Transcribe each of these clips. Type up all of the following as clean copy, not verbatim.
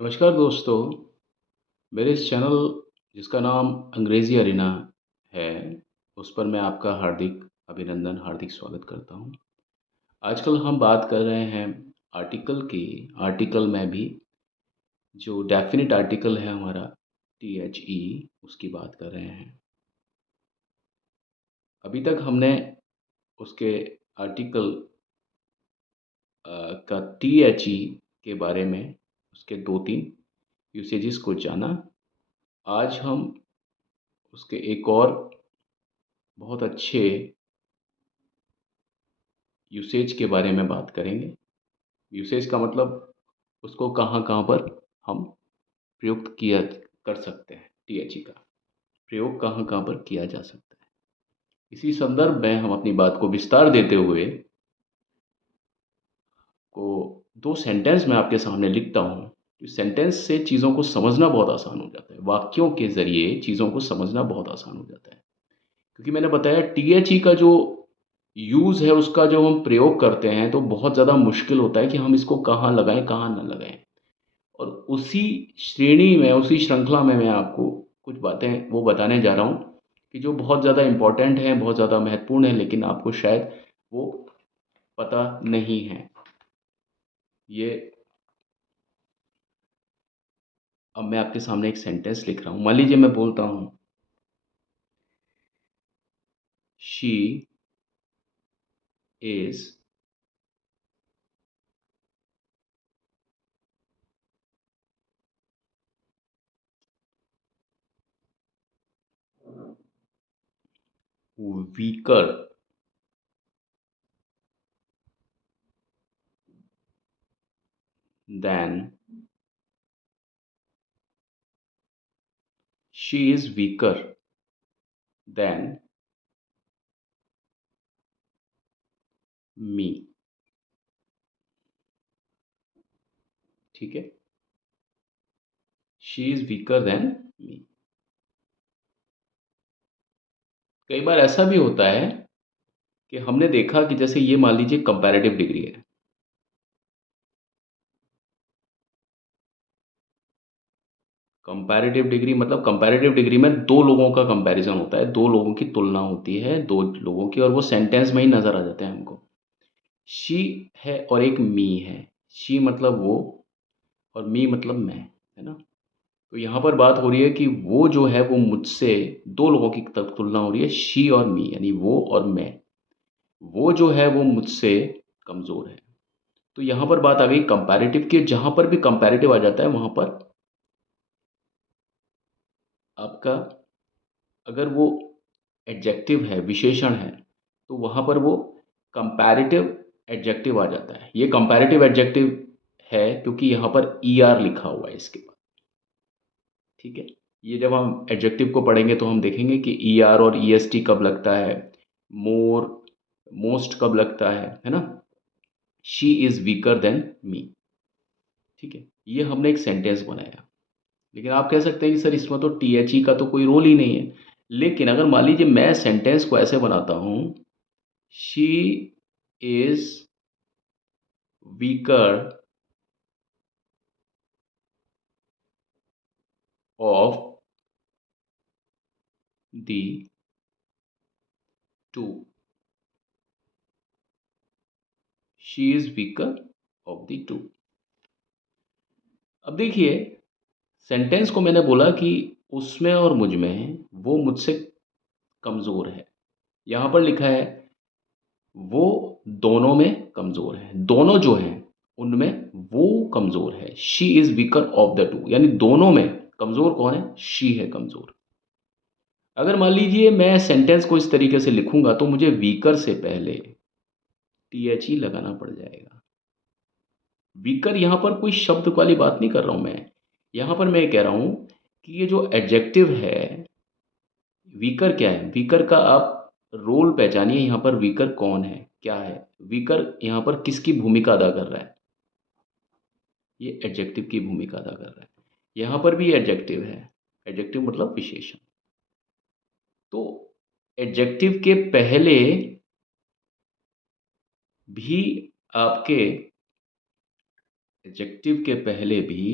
नमस्कार दोस्तों, मेरे इस चैनल जिसका नाम अंग्रेज़ी अरीना है, उस पर मैं आपका हार्दिक अभिनंदन, हार्दिक स्वागत करता हूँ। आजकल हम बात कर रहे हैं आर्टिकल की, आर्टिकल में भी जो डेफ़िनिट आर्टिकल है हमारा THE उसकी बात कर रहे हैं। अभी तक हमने उसके आर्टिकल का THE के बारे में उसके 2-3 यूसेजेस को जाना। आज हम उसके एक और बहुत अच्छे यूसेज के बारे में बात करेंगे। यूसेज का मतलब उसको कहाँ-कहाँ पर हम प्रयुक्त किया कर सकते हैं, THE का प्रयोग कहाँ-कहाँ पर किया जा सकता है। इसी संदर्भ में हम अपनी बात को विस्तार देते हुए को 2 सेंटेंस मैं आपके सामने लिखता हूँ। इस सेंटेंस से चीज़ों को समझना बहुत आसान हो जाता है। वाक्यों के ज़रिए चीज़ों को समझना बहुत आसान हो जाता है। क्योंकि मैंने बताया THE का जो यूज़ है, उसका जो हम प्रयोग करते हैं, तो बहुत ज़्यादा मुश्किल होता है कि हम इसको कहाँ लगाएँ, कहाँ ना लगाएँ। और उसी श्रेणी में, उसी श्रृंखला में मैं आपको कुछ बातें वो बताने जा रहा हूँ कि जो बहुत ज़्यादा इम्पोर्टेंट हैं, बहुत ज़्यादा महत्वपूर्ण हैं, लेकिन आपको शायद वो पता नहीं है। ये अब मैं आपके सामने एक सेंटेंस लिख रहा हूँ। मान लीजिए मैं बोलता हूँ, she is weaker then she is weaker than me. ठीक है? She is weaker than me. कई बार ऐसा भी होता है कि हमने देखा कि जैसे ये मान लीजिए कंपैरेटिव डिग्री है। कंपैरेटिव डिग्री मतलब कंपैरेटिव डिग्री में 2 लोगों का कंपैरिज़न होता है, 2 लोगों की तुलना होती है, 2 लोगों की, और वो सेंटेंस में ही नज़र आ जाते हैं हमको। शी है और एक मी है। शी मतलब वो और मी मतलब मैं, है ना? तो यहाँ पर बात हो रही है कि वो जो है वो मुझसे 2 लोगों की तुलना हो रही है, शी और मी, यानी वो और मैं। वो जो है वो मुझसे कमज़ोर है। तो यहाँ पर बात आ गई कंपैरेटिव की। जहाँ पर भी कंपैरेटिव आ जाता है वहाँ पर आपका, अगर वो एडजेक्टिव है, विशेषण है, तो वहाँ पर वो कंपैरेटिव एडजेक्टिव आ जाता है। ये कंपैरेटिव एडजेक्टिव है क्योंकि यहाँ पर ईआर लिखा हुआ है इसके बाद, ठीक है? ये जब हम एडजेक्टिव को पढ़ेंगे तो हम देखेंगे कि ईआर और ईएसटी कब लगता है, मोर, मोस्ट कब लगता है ना? She is weaker than me, ठीक है? ये हमने एक सेंटेंस बनाया। लेकिन आप कह सकते हैं कि सर इसमें तो THE का तो कोई रोल ही नहीं है। लेकिन अगर मान लीजिए मैं सेंटेंस को ऐसे बनाता हूँ, she is weaker of the two, she is weaker of the two. अब देखिए, सेंटेंस को मैंने बोला कि उसमें और मुझ में वो मुझसे कमज़ोर है। यहाँ पर लिखा है वो दोनों में कमज़ोर है। दोनों जो हैं उनमें वो कमज़ोर है। She is weaker of the two, यानी दोनों में कमज़ोर कौन है? शी है कमज़ोर। अगर मान लीजिए मैं सेंटेंस को इस तरीके से लिखूँगा तो मुझे वीकर से पहले THE लगाना पड़ जाएगा। वीकर यहाँ पर कोई शब्द वाली बात नहीं कर रहा हूँ मैं। यहाँ पर मैं ये कह रहा हूँ कि ये जो एडजेक्टिव है, वीकर क्या है? वीकर का आप रोल पहचानिए, यहाँ पर वीकर कौन है? क्या है? वीकर यहाँ पर किसकी भूमिका अदा कर रहा है? ये एडजेक्टिव की भूमिका अदा कर रहा है। यहाँ पर भी एडजेक्टिव है। एडजेक्टिव मतलब विशेषण। तो एडजेक्टिव के पहले भी आपके एडजेक्टिव के पहले भी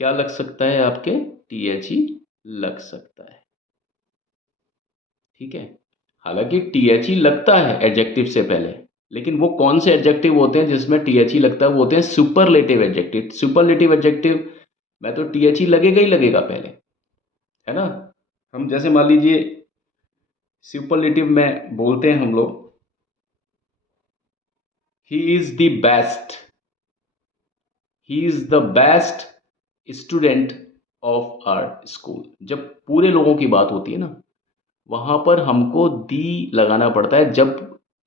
क्या लग सकता है आपके? THE लग सकता है, ठीक है। हालांकि THE लगता है एडजेक्टिव से पहले, लेकिन वो कौन से एडजेक्टिव होते हैं जिसमें THE लगता है? वो होते हैं सुपरलेटिव एडजेक्टिव। सुपरलेटिव एडजेक्टिव में तो THE लगेगा ही लगेगा पहले, है ना। हम जैसे मान लीजिए सुपरलेटिव में बोलते हैं हम लोग, he is the best, he is the best student of our school. जब पूरे लोगों की बात होती है ना, वहां पर हमको दी लगाना पड़ता है। जब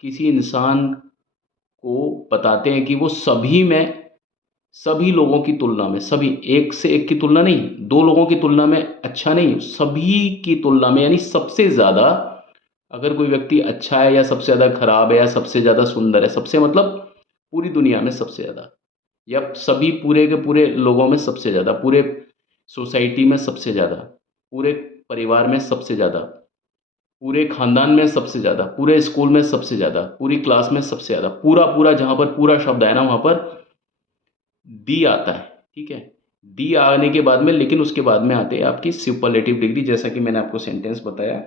किसी इंसान को बताते हैं कि वो सभी में, सभी लोगों की तुलना में, सभी, एक से एक की तुलना नहीं, दो लोगों की तुलना में अच्छा नहीं, सभी की तुलना में, यानी सबसे ज़्यादा अगर कोई व्यक्ति अच्छा है या सबसे ज़्यादा खराब है या सबसे ज़्यादा सुंदर है, सबसे मतलब पूरी दुनिया में सबसे ज़्यादा, या सभी पूरे के पूरे लोगों में सबसे ज़्यादा, पूरे सोसाइटी में सबसे ज़्यादा, पूरे परिवार में सबसे ज़्यादा, पूरे खानदान में सबसे ज़्यादा, पूरे स्कूल में सबसे ज़्यादा, पूरी क्लास में सबसे ज़्यादा, पूरा पूरा जहाँ पर पूरा शब्द है ना, वहाँ पर दी आता है, ठीक है। दी आने के बाद में, लेकिन उसके बाद में आते हैं आपकी सुपरलेटिव डिग्री, जैसा कि मैंने आपको सेंटेंस बताया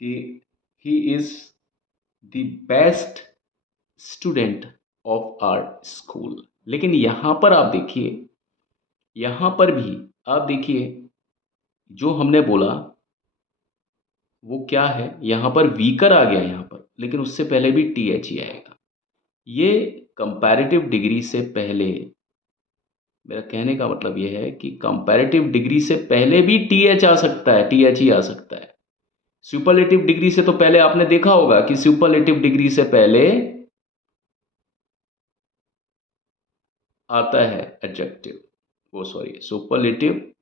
कि he is the best student of our school. लेकिन यहां पर आप देखिए, यहां पर भी आप देखिए, जो हमने बोला वो क्या है, यहां पर वीकर आ गया यहां पर, लेकिन उससे पहले भी THE आएगा। ये कंपैरेटिव डिग्री से पहले, मेरा कहने का मतलब ये है कि कंपैरेटिव डिग्री से पहले भी TH आ सकता है, THE आ सकता है। सुपरलेटिव डिग्री से तो पहले आपने देखा होगा कि सुपरलेटिव डिग्री से पहले आता है एडजेक्टिव, वो सॉरी, सुपरलेटिव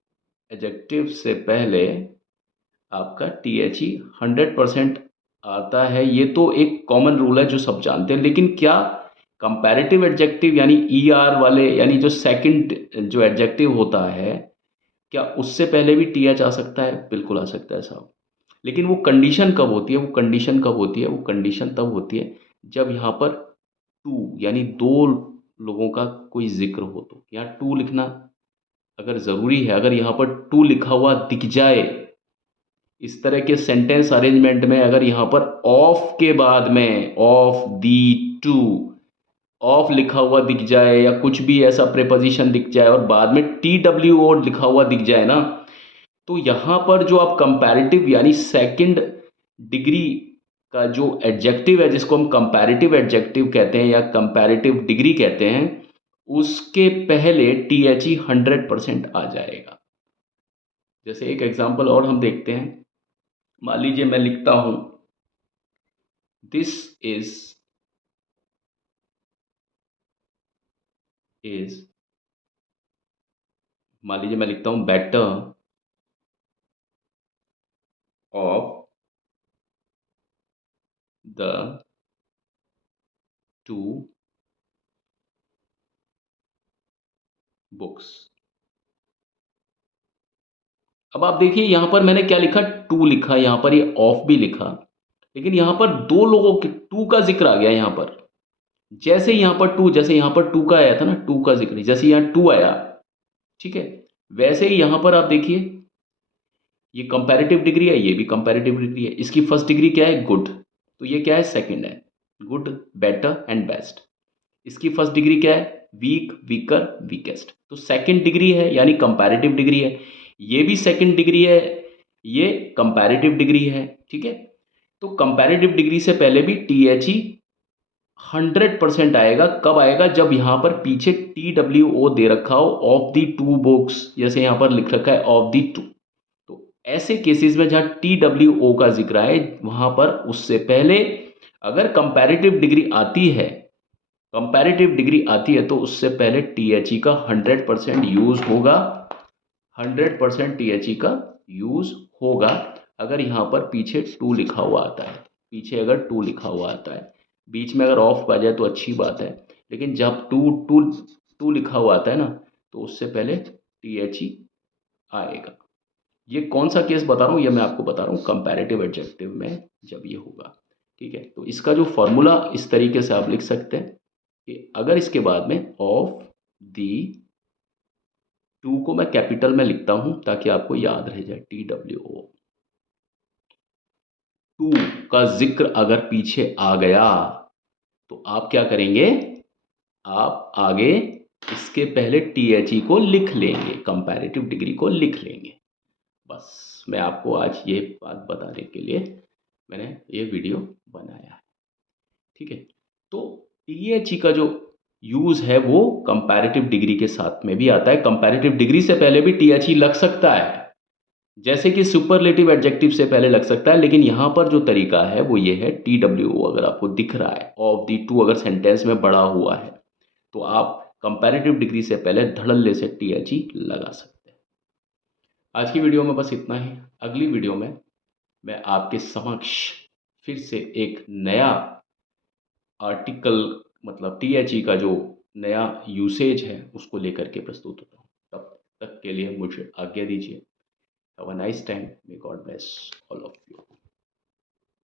एडजेक्टिव से पहले आपका THE 100% आता है। ये तो एक कॉमन रूल है जो सब जानते हैं, लेकिन क्या कंपैरेटिव एडजेक्टिव यानी ER वाले, यानी जो सेकंड जो एडजेक्टिव होता है, क्या उससे पहले भी TH आ सकता है? बिल्कुल आ सकता है साहब। लेकिन वो कंडीशन कब होती है? वो कंडीशन कब होती है? वो कंडीशन तब होती है जब यहाँ पर टू, यानी दो लोगों का कोई जिक्र हो। तो यहाँ टू लिखना अगर ज़रूरी है, अगर यहाँ पर टू लिखा हुआ दिख जाए, इस तरह के सेंटेंस अरेंजमेंट में अगर यहाँ पर ऑफ के बाद में, ऑफ दी टू, ऑफ लिखा हुआ दिख जाए, या कुछ भी ऐसा प्रेपोजिशन दिख जाए और बाद में TWO लिखा हुआ दिख जाए ना, तो यहाँ पर जो आप कंपैरेटिव यानी सेकंड डिग्री का जो एडजेक्टिव है, जिसको हम कंपैरेटिव एडजेक्टिव कहते हैं या कंपैरेटिव डिग्री कहते हैं, उसके पहले THE 100% आ जाएगा। जैसे एक एग्जांपल और हम देखते हैं। मान लीजिए मैं लिखता हूं, दिस इज, मान लीजिए मैं लिखता हूं better of the two books. अब आप देखिए यहां पर मैंने क्या लिखा, टू लिखा, यहां पर ये ऑफ भी लिखा, लेकिन यहां पर दो लोगों के टू का जिक्र आ गया यहां पर। जैसे यहां पर टू, जैसे यहां पर टू का आया था ना, टू का जिक्र, जैसे यहां टू आया, ठीक है, वैसे ही यहां पर आप देखिए, ये कंपैरेटिव डिग्री है, ये भी कंपैरेटिव डिग्री है। इसकी फर्स्ट डिग्री क्या है? गुड। तो ये क्या है? सेकंड है। Good, better and best. इसकी फर्स्ट डिग्री क्या है? Week, weaker, weakest. तो सेकंड डिग्री है, यानी कंपैरेटिव डिग्री है। ये भी सेकंड डिग्री है, ये कंपैरेटिव डिग्री है, ठीक है। तो कंपैरेटिव डिग्री से पहले भी THE 100% आएगा। कब आएगा? जब यहां पर पीछे TWO दे रखा हो, ऑफ दी टू बुक्स, जैसे यहां पर लिख रखा है ऑफ दी टू। तो ऐसे केसेस में जहां TWO का जिक्र आए, वहां पर उससे पहले अगर कंपैरेटिव डिग्री आती है, कंपैरेटिव डिग्री आती है, तो उससे पहले THE का 100% यूज होगा। 100% THE का यूज होगा अगर यहाँ पर पीछे टू लिखा हुआ आता है, पीछे अगर टू लिखा हुआ आता है। बीच में अगर ऑफ आ जाए तो अच्छी बात है, लेकिन जब टू टू टू लिखा हुआ आता है ना, तो उससे पहले THE आएगा। ये कौन सा केस बता रहा हूँ? ये मैं आपको बता रहा हूँ कंपैरेटिव एडजेक्टिव में जब ये होगा, ठीक है। तो इसका जो फॉर्मूला इस तरीके से आप लिख सकते हैं कि अगर इसके बाद में ऑफ दी टू को मैं कैपिटल में लिखता हूँ ताकि आपको याद रह जाए, TWO। टू का ज़िक्र अगर पीछे आ गया तो आप क्या करेंगे, आप आगे इसके पहले THE को लिख लेंगे, कंपैरेटिव डिग्री को लिख लेंगे। बस मैं आपको आज ये बात बताने के लिए मैंने ये वीडियो बनाया है, ठीक है। तो THE का जो यूज़ है वो कंपैरेटिव डिग्री के साथ में भी आता है। कंपैरेटिव डिग्री से पहले भी THE लग सकता है, जैसे कि सुपरलेटिव एडजेक्टिव से पहले लग सकता है, लेकिन यहाँ पर जो तरीका है वो ये है, TWO अगर आपको दिख रहा है, ऑफ दी टू अगर सेंटेंस में बड़ा हुआ है तो आप कंपैरेटिव डिग्री से पहले धड़ल्ले से THE लगा सकते हैं। आज की वीडियो में बस इतना ही। अगली वीडियो में मैं आपके समक्ष फिर से एक नया आर्टिकल, मतलब THE का जो नया यूसेज है उसको लेकर के प्रस्तुत होता हूँ। तब तक के लिए मुझे आज्ञा दीजिए। Have a nice time, may God bless.